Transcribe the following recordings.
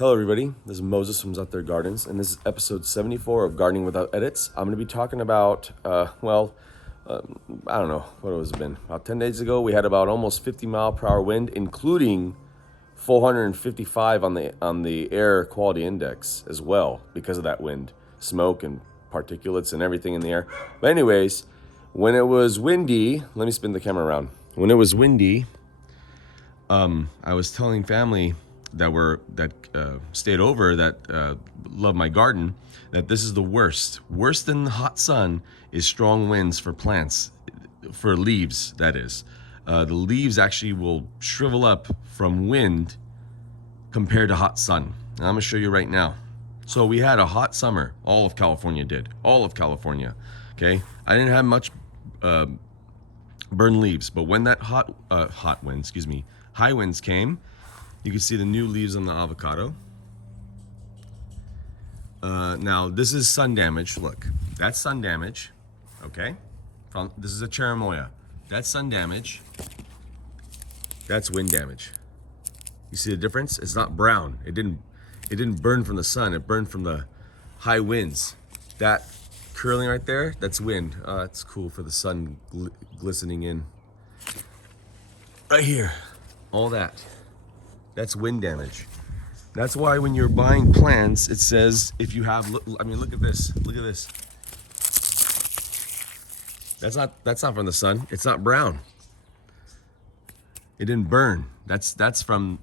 Hello everybody, this is Moses from Zaatar Gardens, and this is episode 74 of Gardening Without Edits. I'm going to be talking about, I don't know, what has it been? About 10 days ago, we had about almost 50 mile per hour wind, including 455 on the air quality index as well because of that wind, smoke and particulates and everything in the air. But anyways, when it was windy, let me spin the camera around. When it was windy, I was telling family that stayed over that love my garden that this is the worst than the hot sun is strong winds for plants, for leaves, that is. The leaves actually will shrivel up from wind compared to hot sun, and I'm gonna show you right now. So we had a hot summer. All of California did. All of California. Okay, I didn't have much burned leaves, but when that high winds came, you can see the new leaves on the avocado. Now this is sun damage. Look, that's sun damage. Okay, this is a cherimoya. That's sun damage. That's wind damage. You see the difference? It's not brown. It didn't burn from the sun. It burned from the high winds. That curling right there, that's wind. It's cool for the sun glistening in. Right here, all that. That's wind damage. That's why when you're buying plants, it says if you have, I mean, look at this. Look at this. That's not from the sun. It's not brown. It didn't burn. That's from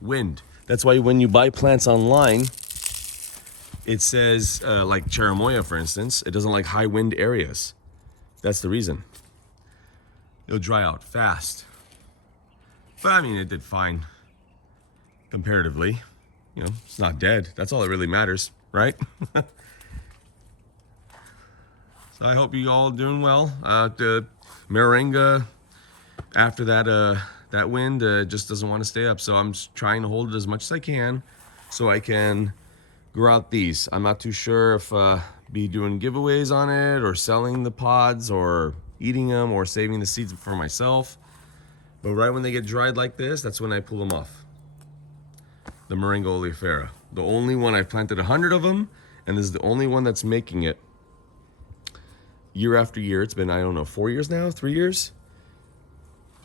wind. That's why when you buy plants online, it says, like cherimoya, for instance, it doesn't like high wind areas. That's the reason. It'll dry out fast. But I mean, it did fine. Comparatively, you know, it's not dead. That's all that really matters, right? So I hope you all doing well. The moringa, after that wind, just doesn't want to stay up. So I'm trying to hold it as much as I can, so I can grow out these. I'm not too sure if be doing giveaways on it, or selling the pods, or eating them, or saving the seeds for myself. But right when they get dried like this, that's when I pull them off. The moringa oleifera, the only one. I've planted 100 of them, and this is the only one that's making it year after year. It's been, I don't know, 4 years now, 3 years.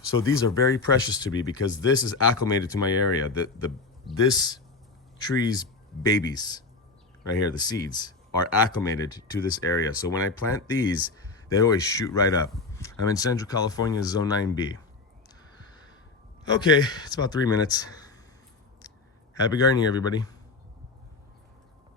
So these are very precious to me because this is acclimated to my area. This tree's babies, right here, the seeds, are acclimated to this area. So when I plant these, they always shoot right up. I'm in Central California, Zone 9B. Okay, it's about 3 minutes. Happy gardening, everybody.